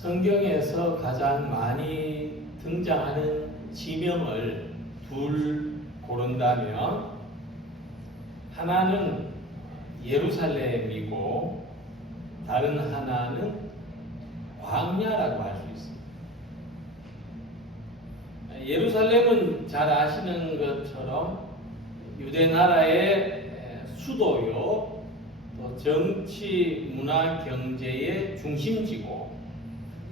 성경에서 가장 많이 등장하는 지명을 둘 고른다면 하나는 예루살렘이고 다른 하나는 광야라고 할 수 있습니다. 예루살렘은 잘 아시는 것처럼 유대 나라의 수도요, 또 정치, 문화, 경제의 중심지고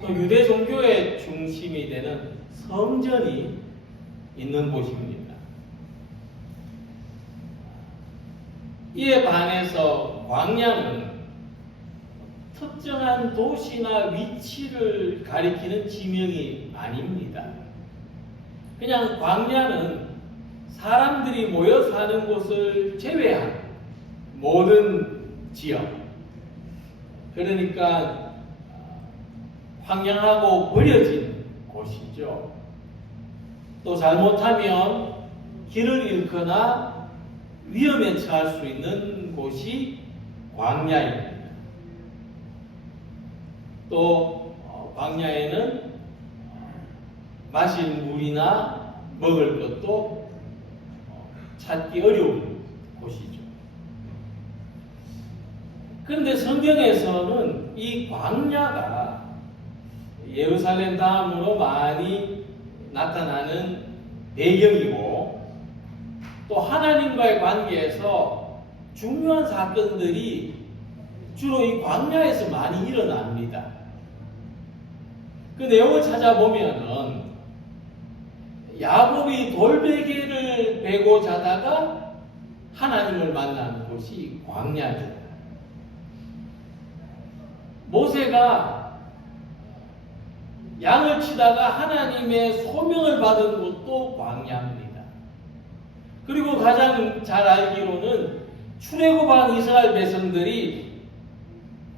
또 유대 종교의 중심이 되는 성전이 있는 곳입니다. 이에 반해서 광야는 특정한 도시나 위치를 가리키는 지명이 아닙니다. 그냥 광야는 사람들이 모여 사는 곳을 제외한 모든 지역, 그러니까 황량하고 버려진 곳이죠. 또 잘못하면 길을 잃거나 위험에 처할 수 있는 곳이 광야입니다. 또 광야에는 마실 물이나 먹을 것도 찾기 어려운 곳이죠. 그런데 성경에서는 이 광야가 예루살렘 다음으로 많이 나타나는 배경이고 또 하나님과의 관계에서 중요한 사건들이 주로 이 광야에서 많이 일어납니다. 그 내용을 찾아보면은 야곱이 돌베개를 베고 자다가 하나님을 만나는 곳이 광야입니다. 모세가 양을 치다가 하나님의 소명을 받은 곳도 광야입니다. 그리고 가장 잘 알기로는 출애굽한 이스라엘 백성들이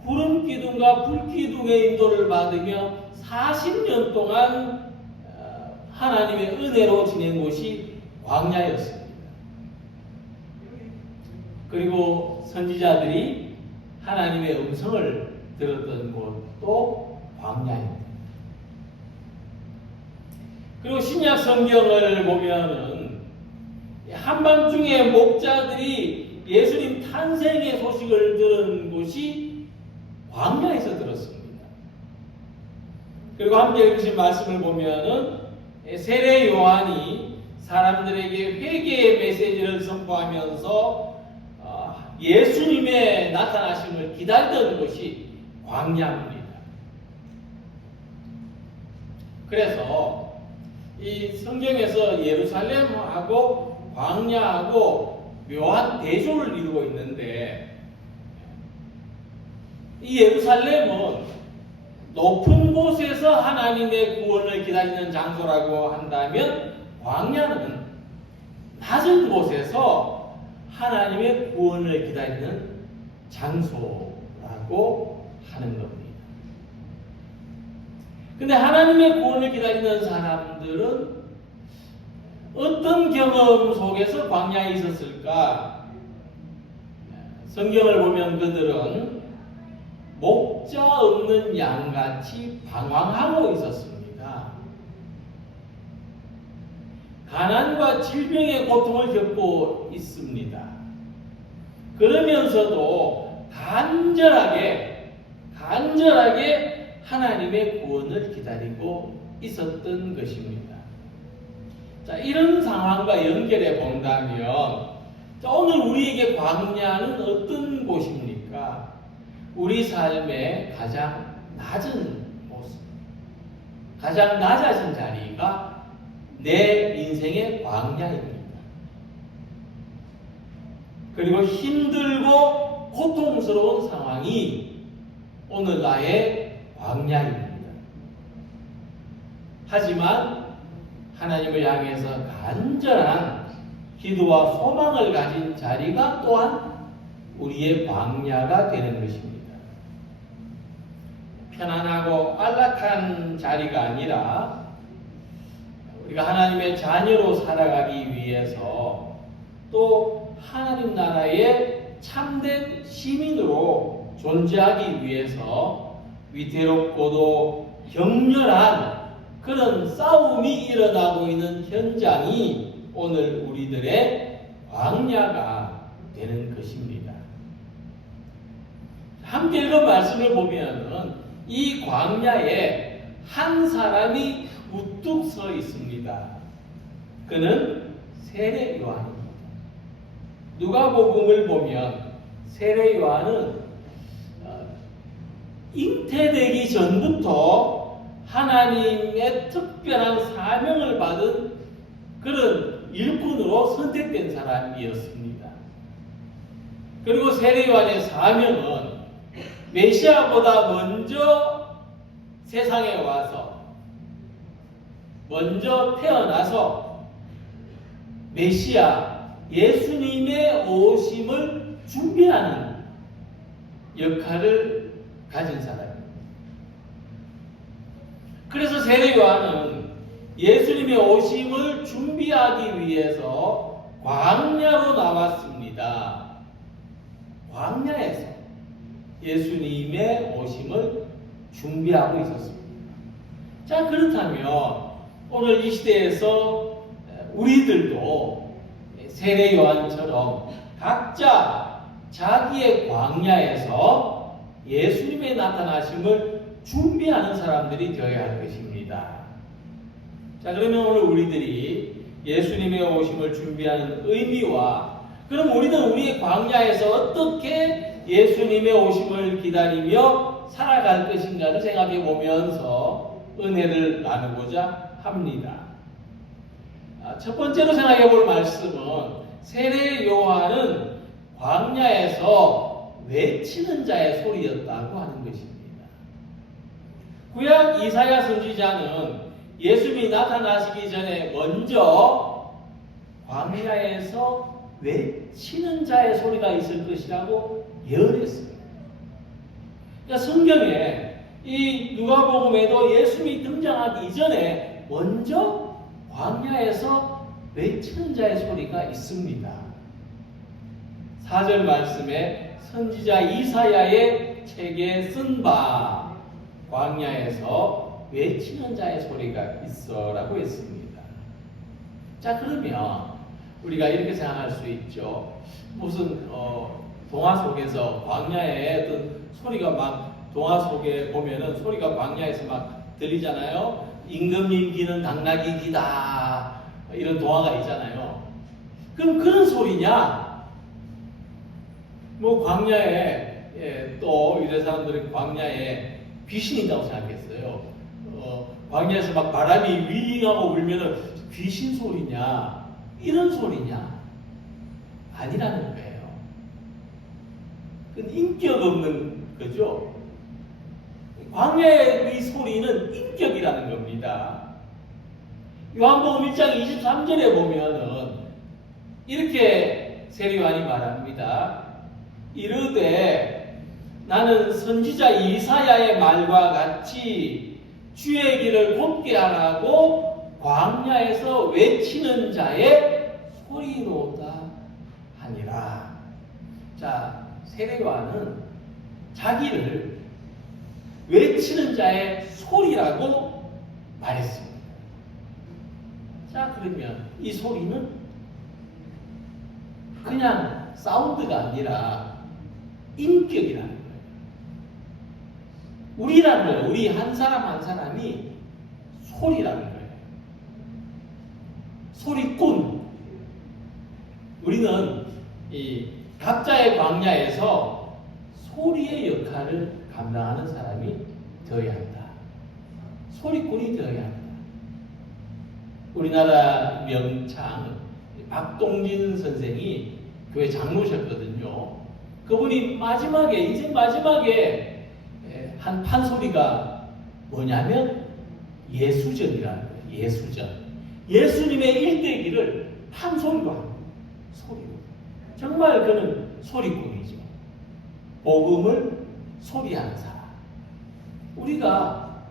구름 기둥과 불 기둥의 인도를 받으며 40년 동안 하나님의 은혜로 지낸 곳이 광야였습니다. 그리고 선지자들이 하나님의 음성을 들었던 곳도 광야입니다. 그리고 신약 성경을 보면은 한밤중에 목자들이 예수님 탄생의 소식을 들은 곳이 광야에서 들었습니다. 그리고 함께 읽으신 말씀을 보면은 세례 요한이 사람들에게 회개의 메시지를 선포하면서 예수님의 나타나심을 기다리던 곳이 광야입니다. 그래서 이 성경에서 예루살렘하고 광야하고 묘한 대조를 이루고 있는데 이 예루살렘은 높은 곳에서 하나님의 구원을 기다리는 장소라고 한다면 광야는 낮은 곳에서 하나님의 구원을 기다리는 장소라고 하는 겁니다. 근데 하나님의 구원을 기다리는 사람들은 어떤 경험 속에서 광야에 있었을까? 성경을 보면 그들은 목자 없는 양같이 방황하고 있었습니다. 가난과 질병의 고통을 겪고 있습니다. 그러면서도 간절하게 하나님의 구원을 기다리고 있었던 것입니다. 자, 이런 상황과 연결해 본다면 오늘 우리에게 광야는 어떤 곳입니까? 우리 삶의 가장 낮은 모습, 가장 낮아진 자리가 내 인생의 광야입니다. 그리고 힘들고 고통스러운 상황이 오늘 나의 광야입니다. 하지만 하나님을 향해서 간절한 기도와 소망을 가진 자리가 또한 우리의 광야가 되는 것입니다. 편안하고 안락한 자리가 아니라 우리가 하나님의 자녀로 살아가기 위해서 또 하나님 나라의 참된 시민으로 존재하기 위해서 위태롭고도 격렬한 그런 싸움이 일어나고 있는 현장이 오늘 우리들의 광야가 되는 것입니다. 함께 읽은 말씀을 보면은 이 광야에 한 사람이 우뚝 서 있습니다. 그는 세례 요한입니다. 누가복음을 보면 세례 요한은 잉태되기 전부터 하나님의 특별한 사명을 받은 그런 일꾼으로 선택된 사람이었습니다. 그리고 세례 요한의 사명은 메시아보다 먼저 세상에 와서 먼저 태어나서 메시아 예수님의 오심을 준비하는 역할을 가진 사람입니다. 그래서 세례 요한은 예수님의 오심을 준비하기 위해서 광야로 나왔습니다. 광야에서 예수님의 오심을 준비하고 있었습니다. 자, 그렇다면 오늘 이 시대에서 우리들도 세례 요한처럼 각자 자기의 광야에서 예수님의 나타나심을 준비하는 사람들이 되어야 할 것입니다. 자, 그러면 오늘 우리들이 예수님의 오심을 준비하는 의미와 그럼 우리는 우리의 광야에서 어떻게 예수님의 오심을 기다리며 살아갈 것인가를 생각해 보면서 은혜를 나누고자 합니다. 첫 번째로 생각해 볼 말씀은 세례 요한은 광야에서 외치는 자의 소리였다고 하는 것입니다. 구약 이사야 선지자는 예수님이 나타나시기 전에 먼저 광야에서 외치는 자의 소리가 있을 것이라고 예언했습니다. 그러니까 성경에 이 누가복음에도 예수님이 등장하기 이전에 먼저 광야에서 외치는 자의 소리가 있습니다. 4절 말씀에 선지자 이사야의 책에 쓴 바 광야에서 외치는 자의 소리가 있어라고 했습니다. 자, 그러면 우리가 이렇게 생각할 수 있죠. 무슨 동화 속에서 광야에 어떤 소리가 막 동화 속에 보면은 소리가 광야에서 막 들리잖아요. 임금님 기는 당나귀 기다 이런 동화가 있잖아요. 그럼 그런 소리냐? 뭐 광야에 또 유대 사람들이 광야에 귀신이 있다고 생각했어요. 광야에서 막 바람이 윙하고 불면은 귀신 소리냐? 이런 소리냐? 아니라는 거예요. 그건 인격 없는 거죠. 광야의 이 소리는 인격이라는 겁니다. 요한복음 1장 23절에 보면은 이렇게 세례 요한이 말합니다. 이르되 나는 선지자 이사야의 말과 같이 주의 길을 곱게 하라고 광야에서 외치는 자의 소리로다 하니라. 자, 세례 요한은 자기를 외치는 자의 소리라고 말했습니다. 자, 그러면 이 소리는 그냥 사운드가 아니라 인격이라는 거예요. 우리라는 거예요. 우리 한 사람 한 사람이 소리라는 거예요. 소리꾼. 우리는 이 각자의 광야에서 소리의 역할을 감당하는 사람이 되어야 한다. 소리꾼이 되어야 한다. 우리나라 명창 박동진 선생이 교회 장로셨거든요. 그분이 인생 마지막에 한 판소리가 뭐냐면 예수전이라는 거예요. 예수전. 예수님의 일대기를 판소리로 합니다. 소리로. 정말 그는 소리꾼이죠. 복음을 소리하는 사람. 우리가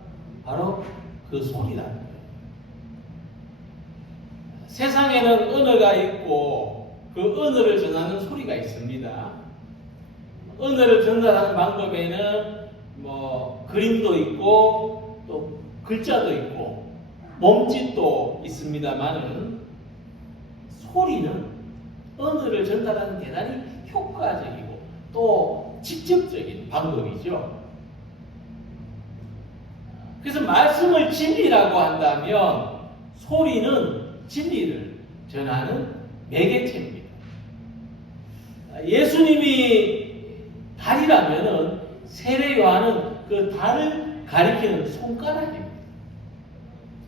바로 그 소리라는 거예요. 세상에는 언어가 있고 그 언어를 전하는 소리가 있습니다. 언어를 전달하는 방법에는 뭐 그림도 있고 또 글자도 있고 몸짓도 있습니다만은 소리는 언어를 전달하는 대단히 효과적이고 또 직접적인 방법이죠. 그래서 말씀을 진리라고 한다면 소리는 진리를 전하는 매개체입니다. 예수님이 달이라면은 세례 요한은 그 달을 가리키는 손가락입니다.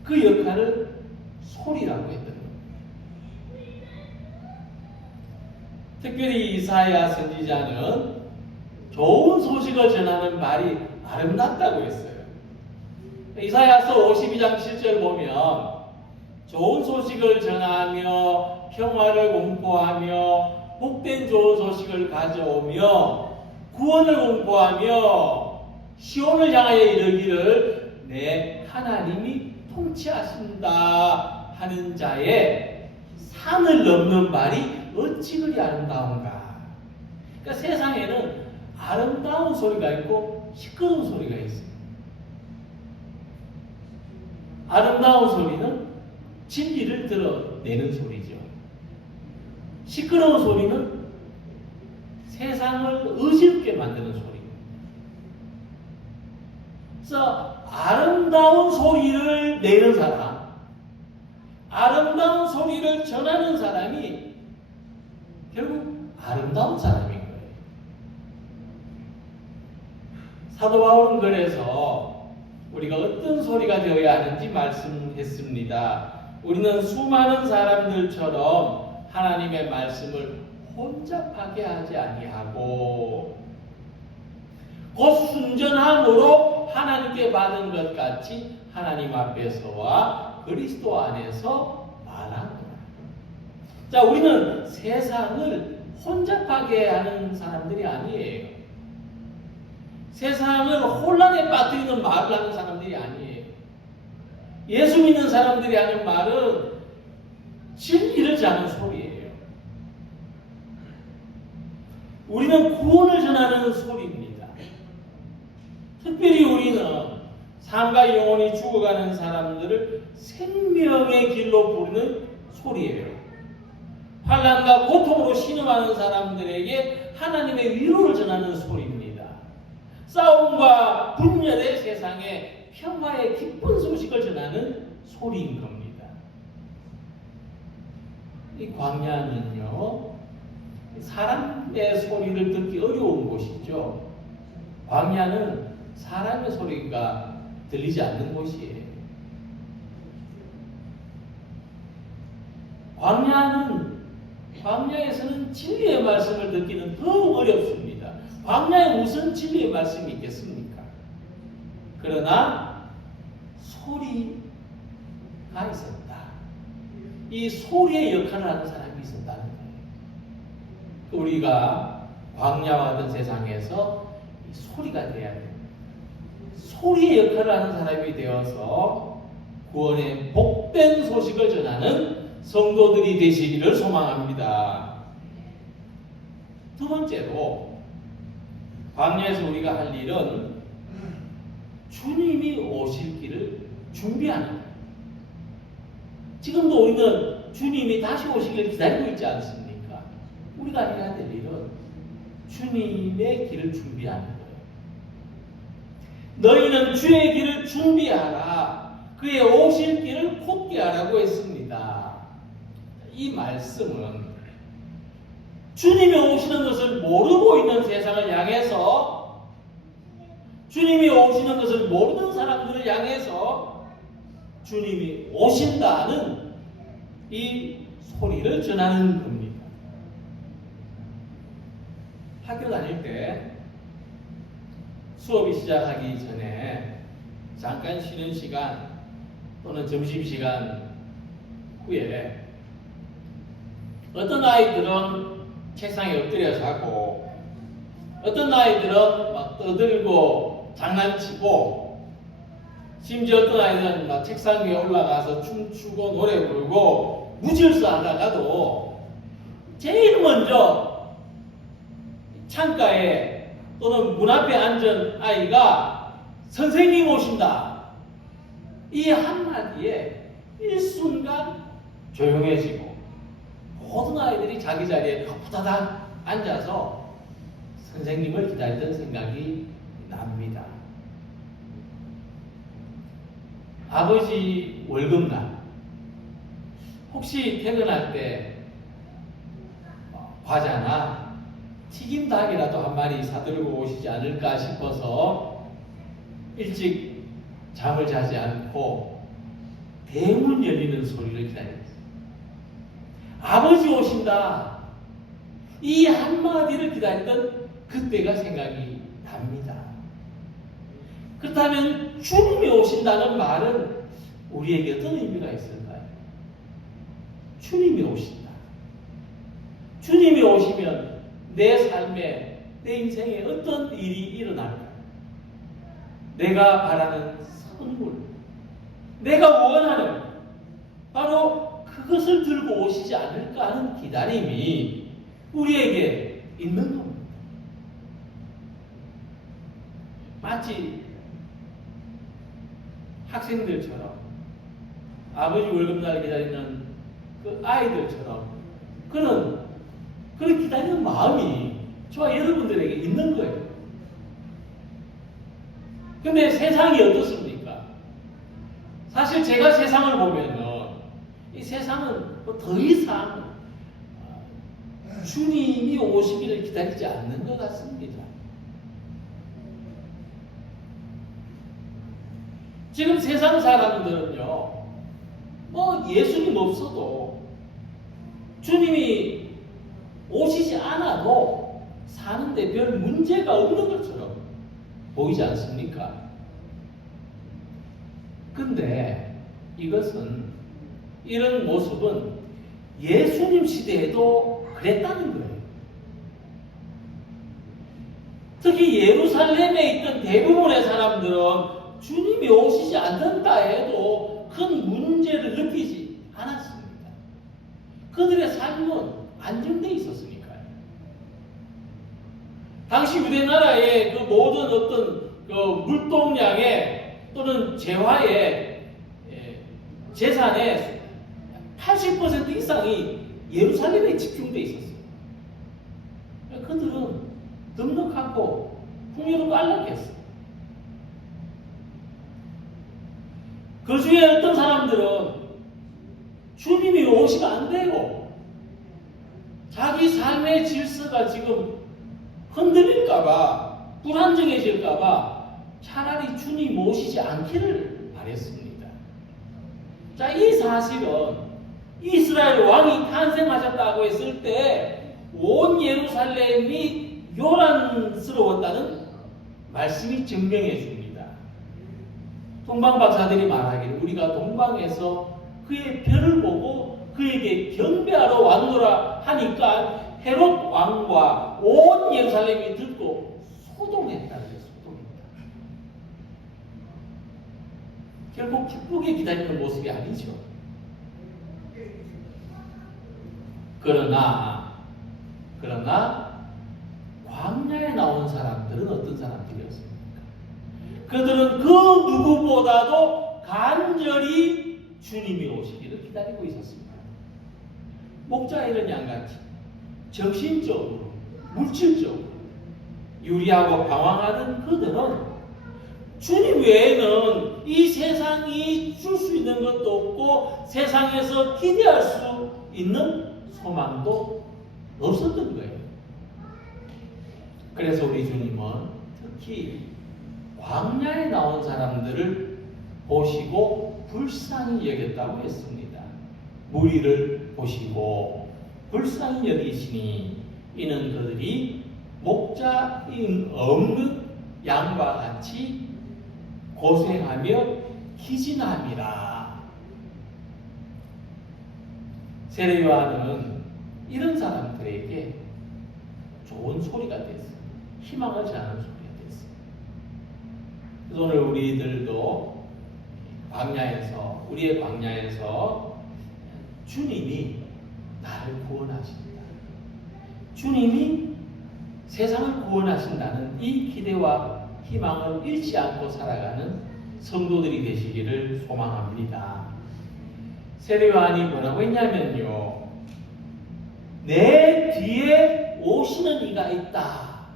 그 역할을 소리라고 했던 겁니다. 특별히 이사야 선지자는 좋은 소식을 전하는 말이 아름답다고 했어요. 이사야서 52장 7절 보면 좋은 소식을 전하며 평화를 공포하며 복된 좋은 소식을 가져오며 구원을 공포하며 시온을 향하여 이르기를 내 하나님이 통치하신다 하는 자의 산을 넘는 말이 어찌 그리 아름다운가. 그러니까 세상에는 아름다운 소리가 있고 시끄러운 소리가 있습니다. 아름다운 소리는 진리를 드러내는 소리죠. 시끄러운 소리는 세상을 의심게 만드는 소리입니다. 그래서 아름다운 소리를 내는 사람, 아름다운 소리를 전하는 사람이 결국 아름다운 사람인 거예요. 사도 바울은 그래서 우리가 어떤 소리가 되어야 하는지 말씀했습니다. 우리는 수많은 사람들처럼 하나님의 말씀을 혼잡하게 하지 아니하고 곧 순전함으로 하나님께 받은 것 같이 하나님 앞에서와 그리스도 안에서 말하노라. 자, 우리는 세상을 혼잡하게 하는 사람들이 아니에요. 세상을 혼란에 빠뜨리는 말을 하는 사람들이 아니에요. 예수 믿는 사람들이 하는 말은 진리를 전하는 소리예요. 우리는 구원을 전하는 소리입니다. 특별히 우리는 삶과 영혼이 죽어가는 사람들을 생명의 길로 부르는 소리예요. 환난과 고통으로 신음하는 사람들에게 하나님의 위로를 전하는 소리입니다. 싸움과 분열의 세상에 평화의 기쁜 소식을 전하는 소리인 겁니다. 이 광야는요, 사람의 소리를 듣기 어려운 곳이죠. 광야는 사람의 소리가 들리지 않는 곳이에요. 광야에서는 진리의 말씀을 듣기는 더욱 어렵습니다. 광야에 무슨 진리의 말씀이 있겠습니까? 그러나 소리가 있었다. 이 소리의 역할을 하는 사람이 있었다는 거예요. 우리가 광야와 같은 세상에서 소리가 돼야 돼요. 소리의 역할을 하는 사람이 되어서 구원의 복된 소식을 전하는 성도들이 되시기를 소망합니다. 두 번째로 광야에서 우리가 할 일은 주님이 오실 길을 준비하는 거예요. 지금도 우리는 주님이 다시 오시기를 기다리고 있지 않습니까? 우리가 해야 될 일은 주님의 길을 준비하는 거예요. 너희는 주의 길을 준비하라. 그의 오실 길을 곧게 하라고 했습니다. 이 말씀은 주님이 오시는 것을 모르고 있는 세상을 향해서, 주님이 오시는 것을 모르는 사람들을 향해서 주님이 오신다는 이 소리를 전하는 겁니다. 학교 다닐 때 수업이 시작하기 전에 잠깐 쉬는 시간 또는 점심시간 후에 어떤 아이들은 책상에 엎드려 자고, 어떤 아이들은 막 떠들고 장난치고, 심지어 어떤 아이들은 막 책상 위에 올라가서 춤추고 노래 부르고 무질서 하다가도 제일 먼저 창가에 또는 문 앞에 앉은 아이가 선생님 오신다, 이 한마디에 일순간 조용해지고 모든 아이들이 자기 자리에 후다닥 앉아서 선생님을 기다리던 생각이 납니다. 아버지 월급날 혹시 퇴근할 때 과자나 튀김 닭이라도 한 마리 사들고 오시지 않을까 싶어서 일찍 잠을 자지 않고 대문 열리는 소리를 기다렸어요. 아버지 오신다. 이 한마디를 기다리던 그때가 생각이 납니다. 그렇다면 주님이 오신다는 말은 우리에게 어떤 의미가 있을까요? 주님이 오신다. 주님이 오시면 내 삶에, 내 인생에 어떤 일이 일어날까? 내가 바라는 선물, 내가 원하는 바로 그것을 들고 오시지 않을까 하는 기다림이 우리에게 있는 겁니다. 마치 학생들처럼 아버지 월급날 기다리는 그 아이들처럼 그런 기다리는 마음이 저와 여러분들에게 있는 거예요. 근데 세상이 어떻습니까? 사실 제가 세상을 보면은 이 세상은 더 이상 주님이 오시기를 기다리지 않는 것 같습니다. 지금 세상 사람들은요, 예수님 없어도 주님이 오시지 않아도 사는데 별 문제가 없는 것처럼 보이지 않습니까? 근데 이런 모습은 예수님 시대에도 그랬다는 거예요. 특히 예루살렘에 있던 대부분의 사람들은 주님이 오시지 않는다 해도 큰 문제를 느끼지 않았습니다. 그들의 삶은 안정되어 있었으니까요. 당시 유대나라의 그 모든 어떤 그 물동량의 또는 재화의 재산의 80% 이상이 예루살렘에 집중되어 있었어요. 그들은 넉넉하고 풍요롭고 안락했어요. 그 중에 어떤 사람들은 주님이 오시면 안 되고 자기 삶의 질서가 지금 흔들릴까봐 불안정해질까봐 차라리 주님 오시지 않기를 바랬습니다. 자, 이 사실은 이스라엘 왕이 탄생하셨다고 했을 때 온 예루살렘이 요란스러웠다는 말씀이 증명해 줍니다. 동방 박사들이 말하기를 우리가 동방에서 그의 별을 보고 그에게 경배하러 왔노라 하니까 헤롯 왕과 온 예루살렘이 듣고 소동했다는 거예요. 소동했다. 결국 기쁘게 기다리는 모습이 아니죠. 그러나 광야에 나온 사람들은 어떤 사람들이었습니까? 그들은 그 누구보다도 간절히 주님이 오시기를 기다리고 있었습니다. 목자 잃은 양같이 정신적으로, 물질적으로 유리하고 방황하는 그들은 주님 외에는 이 세상이 줄 수 있는 것도 없고 세상에서 기대할 수 있는 소망도 없었던 거예요. 그래서 우리 주님은 특히 광야에 나온 사람들을 보시고 불쌍히 여겼다고 했습니다. 무리를 보시고 불쌍히 여기시니 이는 그들이 목자인 없는 양과 같이 고생하며 기진함이라. 세례 요한은 이런 사람들에게 좋은 소리가 됐어요. 희망을 전하는 소리가 됐어요. 그래서 오늘 우리들도 우리의 광야에서 주님이 나를 구원하신다. 주님이 세상을 구원하신다는 이 기대와 희망을 잃지 않고 살아가는 성도들이 되시기를 소망합니다. 세례 요한이 뭐라고 했냐면요, 내 뒤에 오시는 이가 있다.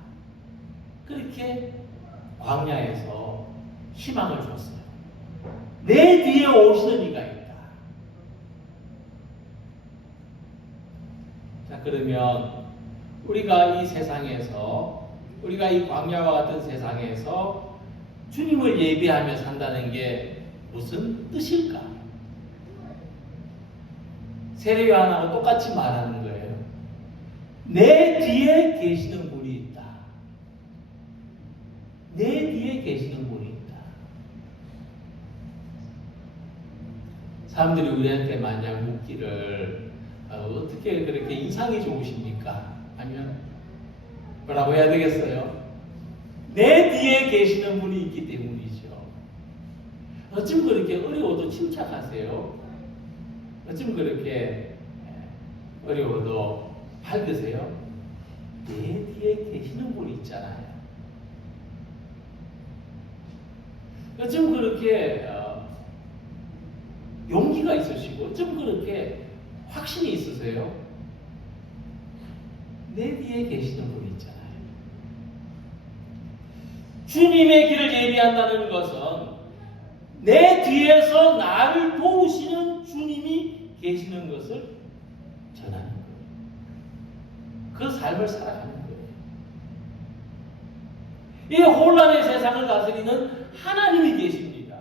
그렇게 광야에서 희망을 줬어요. 내 뒤에 오시는 이가 있다. 자, 그러면 우리가 이 세상에서, 우리가 이 광야와 같은 세상에서 주님을 예비하며 산다는 게 무슨 뜻일까? 세례 요한하고 똑같이 말하는 거예요. 내 뒤에 계시는 분이 있다. 내 뒤에 계시는 분이 있다. 사람들이 우리한테 만약 묻기를 어떻게 그렇게 인상이 좋으십니까? 아니면 뭐라고 해야 되겠어요? 내 뒤에 계시는 분이 있기 때문이죠. 어쩜 그렇게 어려워도 침착하세요? 어쩜 그렇게 어려워도 밝으세요? 내 뒤에 계시는 분이 있잖아요. 어쩜 그렇게 용기가 있으시고 어쩜 그렇게 확신이 있으세요? 내 뒤에 계시는 분이 있잖아요. 주님의 길을 예비한다는 것은 내 뒤에서 나를 도우시는 주님이 계시는 것을 전하는 거예요. 그 삶을 살아가는 거예요. 이 혼란의 세상을 다스리는 하나님이 계십니다.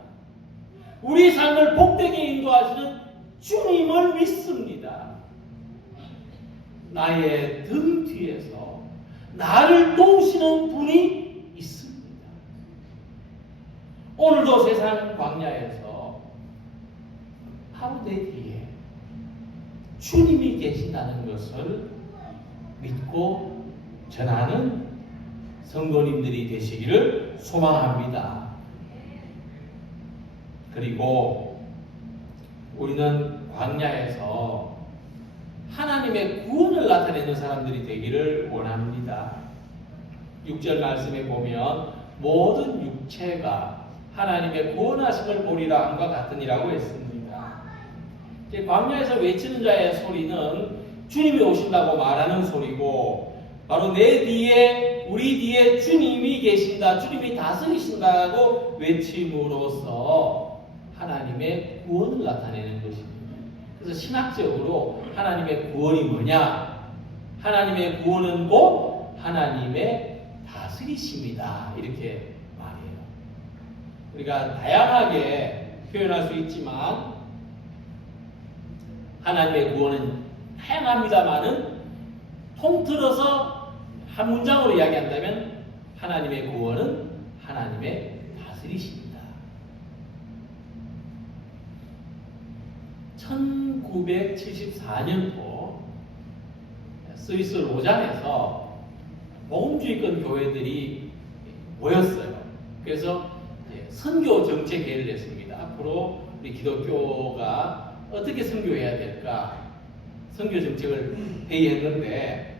우리 삶을 복되게 인도하시는 주님을 믿습니다. 나의 등 뒤에서 나를 도우시는 분이 있습니다. 오늘도 세상 광야에서 바로 내 뒤에 주님이 계신다는 것을 믿고 전하는 성도님들이 되시기를 소망합니다. 그리고 우리는 광야에서 하나님의 구원을 나타내는 사람들이 되기를 원합니다. 6절 말씀에 보면 모든 육체가 하나님의 구원하심을 보리라 함과 같으니라고 했습니다. 광야에서 외치는 자의 소리는 주님이 오신다고 말하는 소리고, 바로 내 뒤에, 우리 뒤에 주님이 계신다, 주님이 다스리신다고 외침으로써 하나님의 구원을 나타내는 것입니다. 그래서 신학적으로 하나님의 구원이 뭐냐? 하나님의 구원은 곧 하나님의 다스리심이다, 이렇게 말해요. 우리가 다양하게 표현할 수 있지만 하나님의 구원은 다양합니다만은 통틀어서 한 문장으로 이야기한다면 하나님의 구원은 하나님의 다스리십니다. 1974년도 스위스 로잔에서 복음주의권 교회들이 모였어요. 그래서 선교 정책회의를 냈습니다. 앞으로 우리 기독교가 어떻게 선교해야 될까? 선교 정책을 회의했는데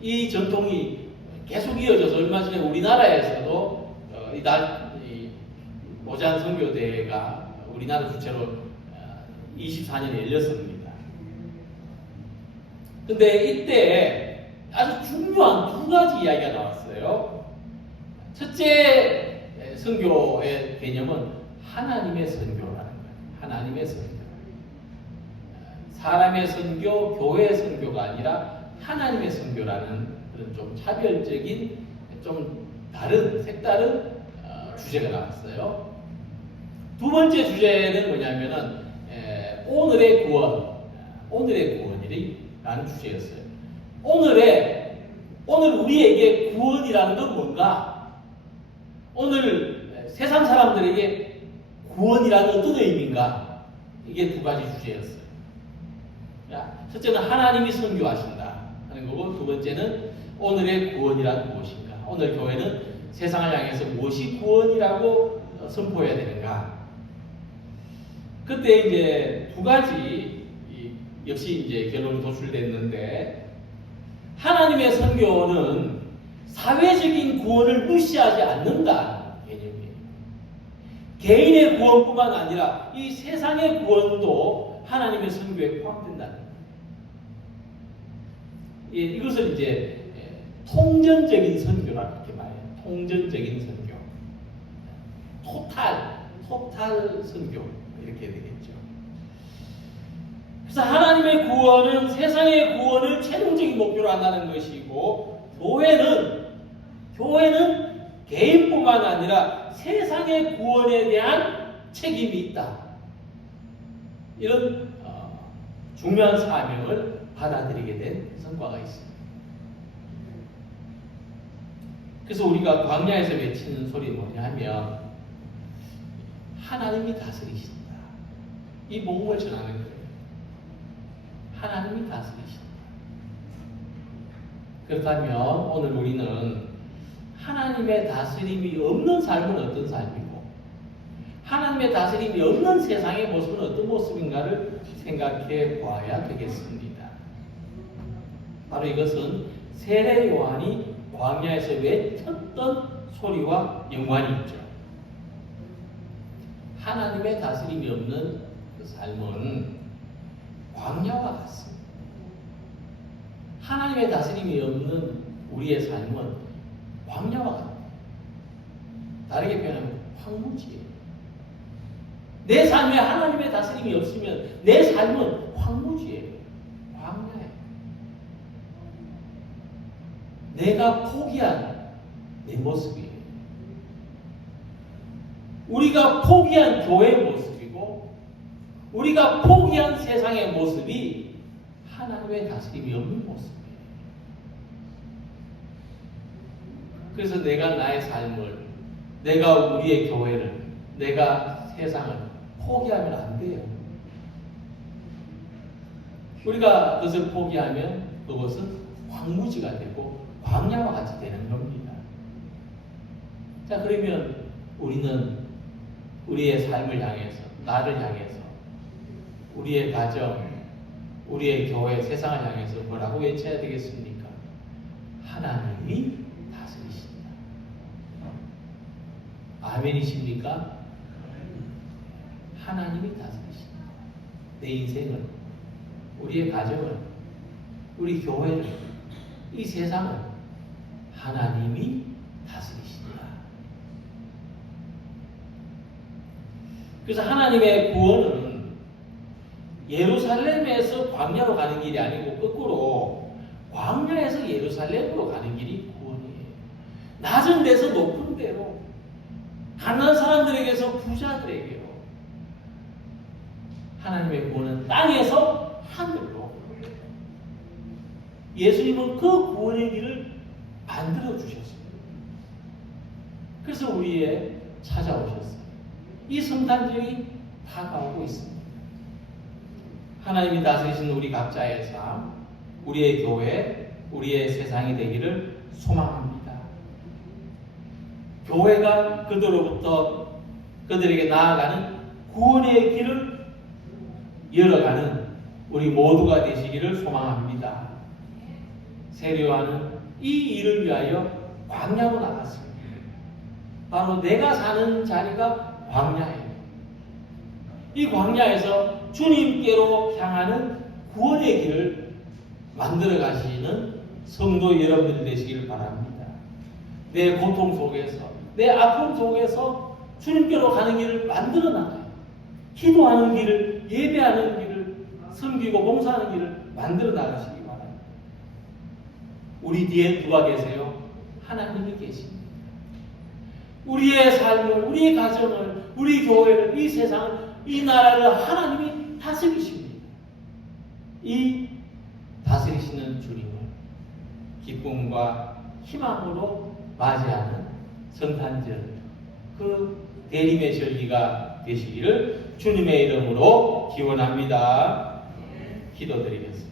이 전통이 계속 이어져서 얼마 전에 우리나라에서도 이 로잔 선교대회가 우리나라 주체로 24년에 열렸습니다. 근데 이때 아주 중요한 두 가지 이야기가 나왔어요. 첫째 선교의 개념은 하나님의 선교라는 거예요. 하나님의 선교. 사람의 선교, 교회의 선교가 아니라 하나님의 선교라는 그런 좀 차별적인, 좀 다른, 색다른 주제가 나왔어요. 두 번째 주제는 뭐냐면은 오늘의 구원이라는 주제였어요. 오늘 우리에게 구원이라는 건 뭔가? 오늘 세상 사람들에게 구원이라는 어떤 의미인가? 이게 두 가지 주제였어요. 첫째는 하나님이 선교하신다 하는 거고, 두 번째는 오늘의 구원이란 무엇인가? 오늘 교회는 세상을 향해서 무엇이 구원이라고 선포해야 되는가? 그때 이제 두 가지 역시 이제 결론이 도출됐는데, 하나님의 선교는 사회적인 구원을 무시하지 않는다는 개념이에요. 개인의 구원뿐만 아니라 이 세상의 구원도 하나님의 선교에 포함된다는 거예요. 이것을 이제 통전적인 선교라고 이렇게 말해요. 통전적인 선교. 토탈 선교. 이렇게 되겠죠. 그래서 하나님의 구원은 세상의 구원을 최종적인 목표로 한다는 것이고, 교회는 개인뿐만 아니라 세상의 구원에 대한 책임이 있다. 이런 중요한 사명을 받아들이게 된 성과가 있습니다. 그래서 우리가 광야에서 외치는 소리 뭐냐 하면 하나님이 다스리신다. 이 복음을 전하는 거예요. 하나님이 다스리신다. 그렇다면 오늘 우리는 하나님의 다스림이 없는 삶은 어떤 삶이고 하나님의 다스림이 없는 세상의 모습은 어떤 모습인가를 생각해 보아야 되겠습니다. 바로 이것은 세례 요한이 광야에서 외쳤던 소리와 연관이 있죠. 하나님의 다스림이 없는 그 삶은 광야와 같습니다. 하나님의 다스림이 없는 우리의 삶은 광야와 같습니다. 다르게 표현하면 황무지예요. 내 삶에 하나님의 다스림이 없으면 내 삶은 황무지예요. 광야예요. 내가 포기한 내 모습이에요. 우리가 포기한 교회의 모습이고 우리가 포기한 세상의 모습이 하나님의 다스림이 없는 모습이에요. 그래서 내가 나의 삶을, 내가 우리의 교회를, 내가 세상을 포기하면 안 돼요. 우리가 그것을 포기하면 그것은 황무지가 되고 광야와 같이 되는 겁니다. 자, 그러면 우리는 우리의 삶을 향해서, 나를 향해서, 우리의 가정, 우리의 교회, 세상을 향해서 뭐라고 외쳐야 되겠습니까? 하나님이 다스리신다. 아멘이십니까? 하나님이 다스리신다. 내 인생을, 우리의 가정을, 우리 교회를, 이 세상을 하나님이 다스리신다. 그래서 하나님의 구원은 예루살렘에서 광야로 가는 길이 아니고 거꾸로 광야에서 예루살렘으로 가는 길이 구원이에요. 낮은 데서 높은 데로, 가난한 사람들에게서 부자들에게로. 하나님의 구원은 땅에서 하늘로. 예수님은 그 구원의 길을 만들어 주셨습니다. 그래서 우리에 찾아오셨어요. 이 성탄절이 다가오고 있습니다. 하나님이 다스리시는 우리 각자의 삶, 우리의 교회, 우리의 세상이 되기를 소망합니다. 교회가 그들로부터 그들에게 나아가는 구원의 길을 열어가는 우리 모두가 되시기를 소망합니다. 세례 요한은 이 일을 위하여 광야로 나갔습니다. 바로 내가 사는 자리가 광야예요. 이 광야에서 주님께로 향하는 구원의 길을 만들어 가시는 성도 여러분들이 되시길 바랍니다. 내 고통 속에서, 내 아픔 속에서 주님께로 가는 길을 만들어 나가요. 기도하는 길을, 예배하는 길을, 섬기고 봉사하는 길을 만들어 나가시기 바랍니다. 우리 뒤에 누가 계세요? 하나님이 계십니다. 우리의 삶을, 우리의 가정을, 우리 교회를, 이 세상을, 이 나라를 하나님이 다스리십니다. 이 다스리시는 주님을 기쁨과 희망으로 맞이하는 성탄절, 그 대림의 절기가 되시기를 주님의 이름으로 기원합니다. 기도드리겠습니다.